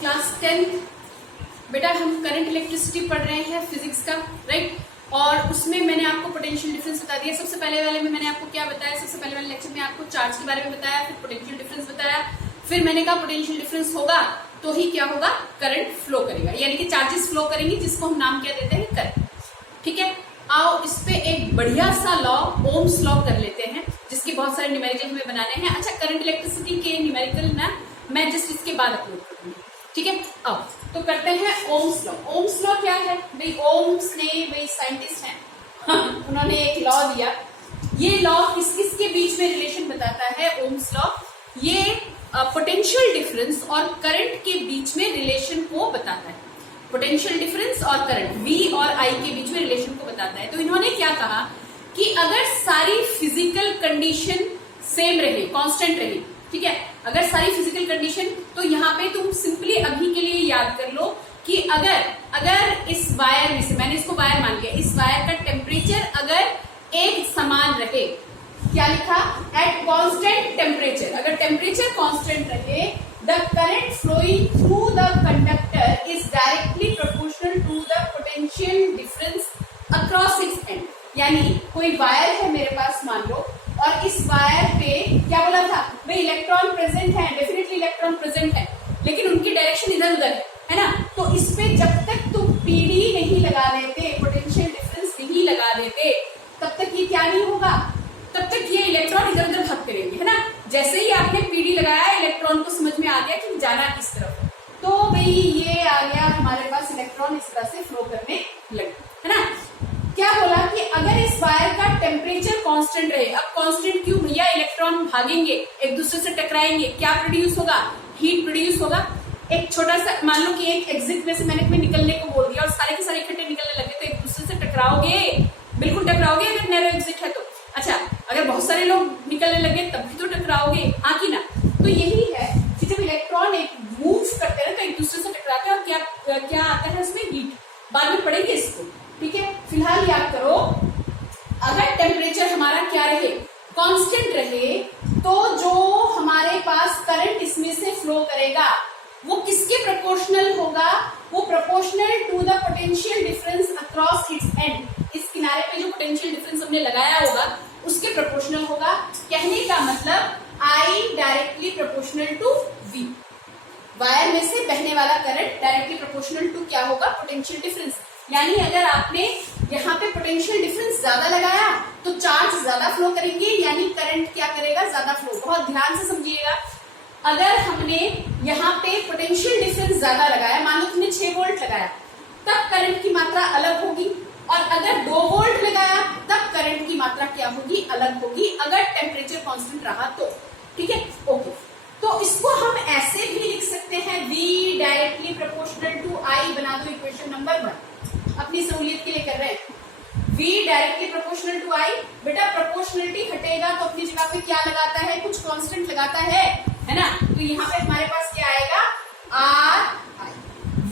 Class 10th बेटा हम current electricity पढ़ रहे हैं फिजिक्स का, राइट। और उसमें मैंने आपको पोटेंशियल डिफरेंस बता दिया। सबसे पहले वाले में मैंने आपको क्या बताया, सबसे पहले वाले लेक्चर में आपको चार्ज के बारे में बताया, फिर पोटेंशियल डिफरेंस बताया, फिर मैंने कहा पोटेंशियल डिफरेंस होगा तो ही क्या होगा, करंट फ्लो करेगा, यानी कि चार्जेस फ्लो करेंगे, जिसको हम नाम क्या देते हैं, करंट। ठीक है, आओ इस पे एक बढ़िया सा लॉ, ओम्स लॉ कर लेते हैं, जिसके बहुत सारे न्यूमेरिकल हमें बनाने हैं। अच्छा, करंट इलेक्ट्रिसिटी के न्यूमेरिकल ना मैं जस्ट इसके बाद अपलोड करूंगी, ठीक है। अब तो करते हैं ओम्स लॉ। ओम्स लॉ क्या है भाई, ओम्स ने भाई साइंटिस्ट हैं उन्होंने एक लॉ दिया। ये लॉ किस किस के बीच में रिलेशन बताता है, ओम्स लॉ ये पोटेंशियल डिफरेंस और करंट के बीच में रिलेशन को बताता है। पोटेंशियल डिफरेंस और करंट V और I के बीच में रिलेशन को बताता है। तो इन्होंने क्या कहा कि अगर सारी फिजिकल कंडीशन सेम रहे, कांस्टेंट रहे, ठीक है, अगर सारी फिजिकल कंडीशन, तो यहाँ पे तुम सिंपली अभी के लिए याद कर लो कि अगर इस वायर में से, मैंने इसको वायर मान लिया, इस वायर का टेम्परेचर अगर एक समान रहे, क्या लिखा, एट कांस्टेंट टेम्परेचर, अगर टेम्परेचर कांस्टेंट रहे, the current flowing through the conductor is directly proportional to the potential difference across its end. यानी कोई वायर है मेरे पास मान लो, और इस वायर पे क्या बोला था भाई, इलेक्ट्रॉन प्रेजेंट है, डेफिनेटली इलेक्ट्रॉन प्रेजेंट है, लेकिन उनकी डायरेक्शन इधर उधर है ना। तो इस पे जब तक तुम पीडी नहीं लगा देते, पोटेंशियल डिफरेंस नहीं लगा देते, तब तक ये क्या नहीं होगा, तब तक ये इलेक्ट्रॉन इधर उधर भाग करेंगे, है ना। जैसे ही आपने पीडी लगाया, इलेक्ट्रॉन को समझ में आ गया कि जाना किस तरफ, तो भाई ये आ गया हमारे पास इलेक्ट्रॉन इस तरह से फ्लो करने लगे, है ना। क्या बोला कि अगर इस वायर का टेम्परेचर कांस्टेंट रहे, अब कांस्टेंट क्यों भैया, इलेक्ट्रॉन भागेंगे, एक दूसरे से टकराएंगे, क्या प्रोड्यूस होगा, हीट प्रोड्यूस होगा। एक छोटा सा मान लो कि एक एग्जिट में से मैंने तुम्हें निकलने को बोल दिया और सारे के सारे इकट्ठे निकलने लगे, तो एक दूसरे से टकराओगे, बिल्कुल टकराओगे अगर नैरो एग्जिट है तो। अच्छा, अगर बहुत सारे लोग निकलने लगे तब भी तो टकराओगे, हाँ की ना। तो यही है कि जब इलेक्ट्रॉन एक मूव करते हैं तो एक दूसरे से टकराते हैं, और क्या आता है उसमें, हीट। बाद में पढ़ेंगे इसको, ठीक है। फिलहाल याद करो, अगर टेम्परेचर हमारा क्या रहे, कांस्टेंट रहे, तो जो हमारे पास करंट इसमें से फ्लो करेगा वो किसके प्रोपोर्शनल होगा, वो proportional to the potential difference across its end. इस किनारे पे जो पोटेंशियल डिफरेंस हमने लगाया होगा उसके प्रोपोर्शनल होगा। कहने का मतलब I directly proportional to V, wire में से बहने वाला करंट डायरेक्टली प्रोपोर्शनल टू क्या होगा, पोटेंशियल डिफरेंस। यानी अगर आपने यहाँ पे पोटेंशियल डिफरेंस ज्यादा लगाया तो चार्ज ज्यादा फ्लो करेंगे, यानी करंट क्या करेगा, ज्यादा फ्लो। बहुत ध्यान से समझिएगा, अगर हमने यहाँ पे पोटेंशियल डिफरेंस ज्यादा लगाया, मान लो तुमने 6 वोल्ट लगाया, तब करंट की मात्रा अलग होगी, और अगर 2 वोल्ट लगाया तब करंट की मात्रा क्या होगी, अलग होगी, अगर टेम्परेचर कांस्टेंट रहा तो, ठीक है, ओके। तो इसको हम ऐसे भी लिख सकते हैं, V directly proportional to I, बना दो इक्वेशन नंबर 1, अपनी सहूलियत के लिए कर रहे हैं। V directly proportional to I, बेटा प्रोपोर्शनलिटी हटेगा तो अपनी जगह पे क्या लगाता है, कुछ कांस्टेंट लगाता है ना। तो यहाँ पे हमारे पास क्या आएगा, R I।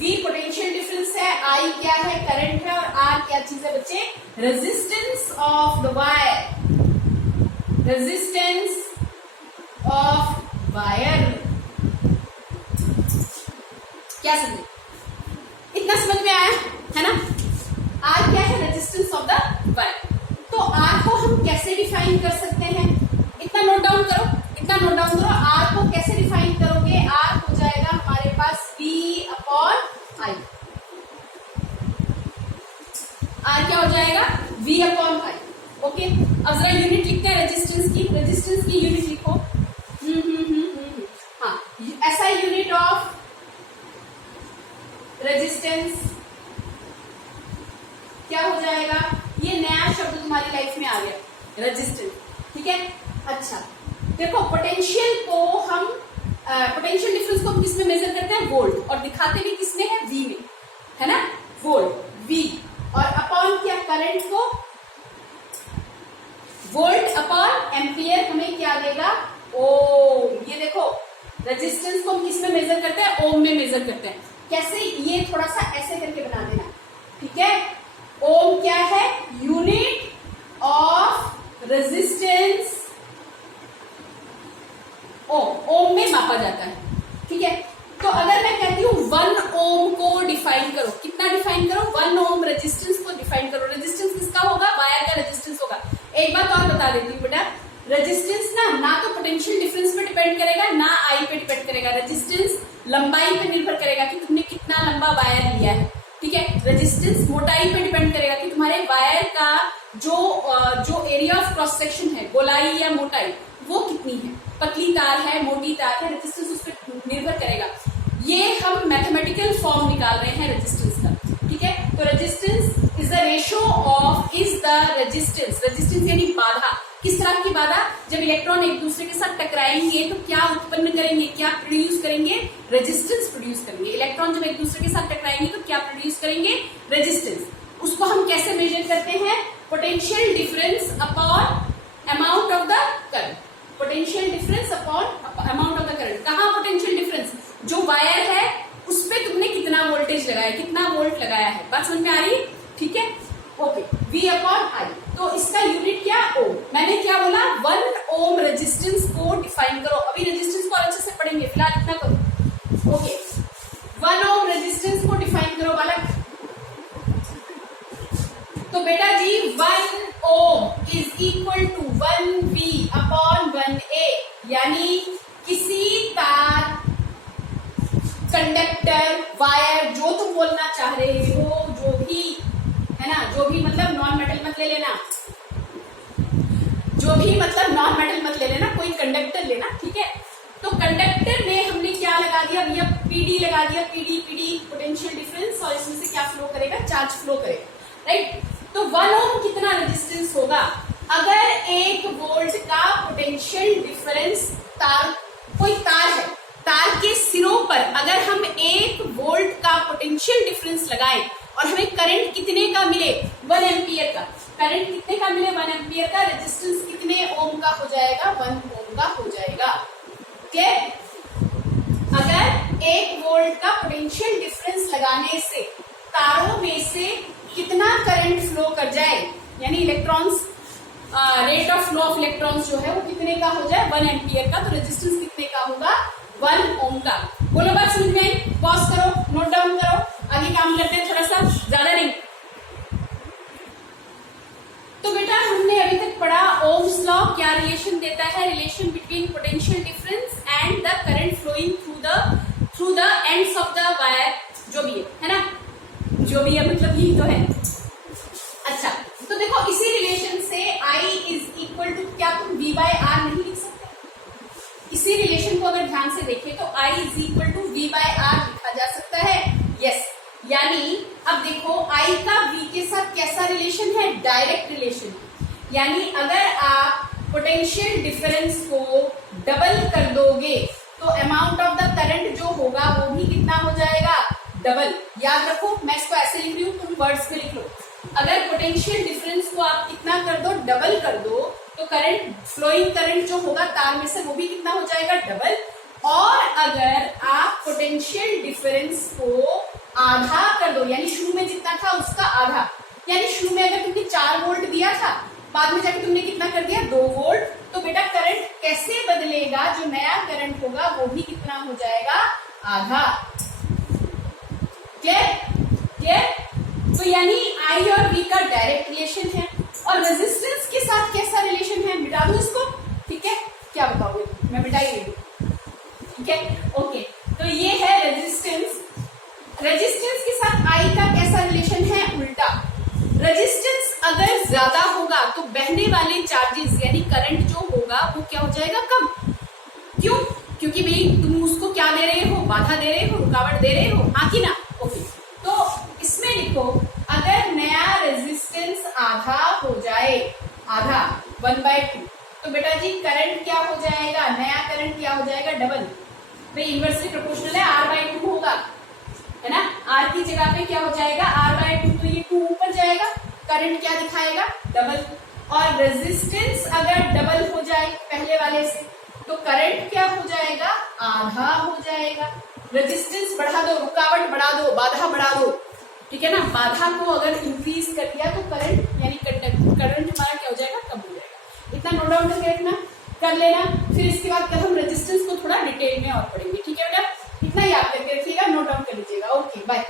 V potential difference है, I क्या है, करंट है, और R क्या चीज है बच्चे, resistance of the wire, resistance of wire. क्या समझे, इतना समझ में आया है ना। R क्या है, रेजिस्टेंस ऑफ द वायर। तो R को हम कैसे डिफाइन कर सकते हैं, इतना नोट डाउन करो, इतना नोट डाउन करो। R को कैसे डिफाइन करोगे, R हो जाएगा हमारे पास V अपॉन I। R क्या हो जाएगा, V अपॉन I, ओके। अब जरा यूनिट लिखते हैं रेजिस्टेंस की, रेजिस्टेंस की यूनिट लिखो। हाँ, ऐसा यूनिट ऑफ रेजिस्टेंस क्या हो जाएगा, ये नया शब्द तुम्हारी लाइफ में आ गया, रेजिस्टेंस, ठीक है। अच्छा देखो, पोटेंशियल को हम पोटेंशियल डिफरेंस को हम किसमें मेजर करते हैं, वोल्ट, और दिखाते भी किसमें है, V में, है ना, वोल्ट, V, और अपॉन क्या, करंट को वोल्ट अपॉन एम्पियर हमें क्या देगा, ओम। ये देखो, रेजिस्टेंस को हम किसमें मेजर करते हैं, ओम में मेजर करते हैं। कैसे, ये थोड़ा सा ऐसे करके बना देना, ठीक है। ओम क्या है, यूनिट ऑफ रेजिस्टेंस, ओम में मापा जाता है, ठीक है। तो अगर मैं कहती हूँ डिफाइन करो, 1 ओम रेजिस्टेंस को डिफाइन करो। रेजिस्टेंस किसका होगा? वायर का रेजिस्टेंस होगा। एक बात और बता देती हूँ बेटा, रेजिस्टेंस ना तो पोटेंशियल डिफरेंस पे डिपेंड करेगा ना आई पे डिपेंड करेगा। रेजिस्टेंस लंबाई पे निर्भर करेगा कि तुमने कितना लंबा वायर लिया है, ठीक है। रेजिस्टेंस मोटाई पे डिपेंड करेगा कि तुम्हारे वायर का जो एरिया ऑफ क्रॉस सेक्शन है, गोलाई या मोटाई, वो कितनी है, पतली तार है, मोटी तार है, रेजिस्टेंस उस पर निर्भर करेगा। ये हम मैथमेटिकल फॉर्म निकाल रहे हैं रेजिस्टेंस का, ठीक है। तो resistance is the ratio of resistance यानी बाधा। किस तरह की बाधा? जब इलेक्ट्रॉन एक दूसरे के साथ टकराएंगे तो क्या उत्पन्न करेंगे, क्या प्रोड्यूस करेंगे? रेजिस्टेंस प्रोड्यूस करेंगे। इलेक्ट्रॉन जब एक दूसरे के साथ टकराएंगे तो क्या प्रोड्यूस करेंगे? रेजिस्टेंस। उसको हम कैसे मेजर करते हैं? Potential difference upon amount of the current. Potential difference upon amount of the current. कहाँ पोटेंशियल डिफरेंस? जो वायर है उस पर तुमने कितना वोल्टेज लगाया, कितना वोल्ट लगाया है। बात समझ में आ रही? ठीक है, ओके। V अपॉन आई, तो इसका यूनिट क्या? ओम। मैंने क्या बोला? 1 ओम रेजिस्टेंस को डिफाइन करो। अभी रेजिस्टेंस को अच्छे से पढ़ेंगे, फिलहाल इतना करो, ओके। 1 ओम रेजिस्टेंस को डिफाइन करो बालक। तो बेटा जी 1 ohm is equal to 1V upon 1A, यानी किसी तार, कंडक्टर, वायर, जो तुम बोलना चाह रहे हो, जो भी है ना, जो भी मतलब नॉन मेटल मत ले लेना, जो भी मतलब नॉन मेटल मत ले लेना, कोई कंडक्टर लेना, ठीक है। तो कंडक्टर में हमने क्या लगा दिया भैया? पीडी लगा दिया। पीडी पोटेंशियल डिफरेंस, और इसमें से क्या फ्लो करेगा? चार्ज फ्लो करेगा, राइट। तो 1 ओम कितना रेजिस्टेंस होगा? अगर 1 वोल्ट का पोटेंशियल डिफरेंस, तार, कोई तार है, तार के सिरों पर अगर हम 1 वोल्ट का पोटेंशियल डिफरेंस लगाएं और हमें करंट कितने का मिले? 1 एम्पियर का। करंट कितने का मिले? 1 एम्पियर का। रेजिस्टेंस कितने ओम का हो जाएगा? 1 ओम का हो जाएगा, ठीक। अगर 1 वोल्ट का पोटेंशियल डिफरेंस लगाने से तारों में से कितना करंट फ्लो कर जाए, यानी electrons, rate of flow of electrons जो है वो कितने का हो जाए? 1 एम्पियर का। तो रेजिस्टेंस कितने का होगा? 1 ओम का। बोलो बात समझ में? पॉज करो, नोट डाउन करो, आगे काम करते हैं, थोड़ा सा ज्यादा नहीं। तो बेटा हमने अभी तक पढ़ा ओम्स लॉ क्या रिलेशन देता है, relation between potential difference and the current flowing through the ends of the wire, जो भी है ना, जो भी है मतलब यही तो है। अच्छा, तो देखो इसी रिलेशन से I इज इक्वल टू, क्या तुम V बाय R नहीं लिख सकते? इसी रिलेशन को अगर ध्यान से देखें तो I is equal to V by R लिखा जा सकता है, यस। यानी अब देखो I का V के साथ कैसा रिलेशन है? Direct relation. यानी अगर आप पोटेंशियल डिफरेंस को डबल कर दोगे तो अमाउंट ऑफ द करंट जो होगा वो भी कितना हो जाएगा? डबल। याद रखो, मैं इसको ऐसे लिख रही हूँ, तुम वर्ड्स में लिख लो। अगर पोटेंशियल डिफरेंस को आप कितना कर दो? डबल कर दो, तो करंट, फ्लोइंग करंट जो होगा तार में से वो भी कितना हो जाएगा? डबल। और अगर आप पोटेंशियल डिफरेंस को आधा कर दो, यानी शुरू में जितना था उसका आधा, यानी शुरू में अगर तुमने 4 वोल्ट दिया था, बाद में जाके तुमने कितना कर दिया? 2 वोल्ट। तो बेटा करंट कैसे बदलेगा? जो नया करंट होगा वो भी कितना हो जाएगा? आधा। क्लियर? तो यानी I और V का डायरेक्ट रिलेशन है। और रेजिस्टेंस के साथ कैसा रिलेशन है? मिटा दूं इसको, ठीक है? क्या बताओगे? मैं मिटा ही नहीं, ठीक है, ओके। तो ये है रेजिस्टेंस। रेजिस्टेंस के साथ I का कैसा रिलेशन है? उल्टा। रेजिस्टेंस अगर ज्यादा होगा तो बहने वाले चार्जेस यानी करंट जो होगा वो क्या हो जाएगा? कम। क्यों? क्योंकि भाई तुम उसको क्या दे रहे हो? बाधा दे रहे हो, रुकावट दे रहे हो, हाँ कि ना? ओके। तो इसमें लिखो, अगर नया रेजिस्टेंस आधा हो जाए, आधा 1/2, तो बेटा जी करंट क्या हो जाएगा? नया करंट क्या हो जाएगा? डबल। भाई इनवर्सली प्रोपोर्शनल है, R/2 होगा, है ना? R की जगह पे क्या हो जाएगा? R/2, तो ये 2 ऊपर जाएगा, करंट क्या दिखाएगा? डबल। और रेजिस्टेंस अगर डबल हो जाए पहले वाले से, तो करंट क्या हो जाएगा? आधा हो जाएगा। रेजिस्टेंस बढ़ा दो, रुकावट बढ़ा दो, बाधा बढ़ा दो, ठीक है ना? बाधा को अगर इंक्रीज कर दिया तो करंट यानी करंट हमारा क्या हो जाएगा? कम हो जाएगा। इतना नोट डाउन करके रखना, कर लेना। फिर इसके बाद कल हम रेजिस्टेंस को थोड़ा डिटेल में और पढ़ेंगे, ठीक है बेटा? इतना याद करके रखिएगा, नोट डाउन कर लीजिएगा। Okay, bye.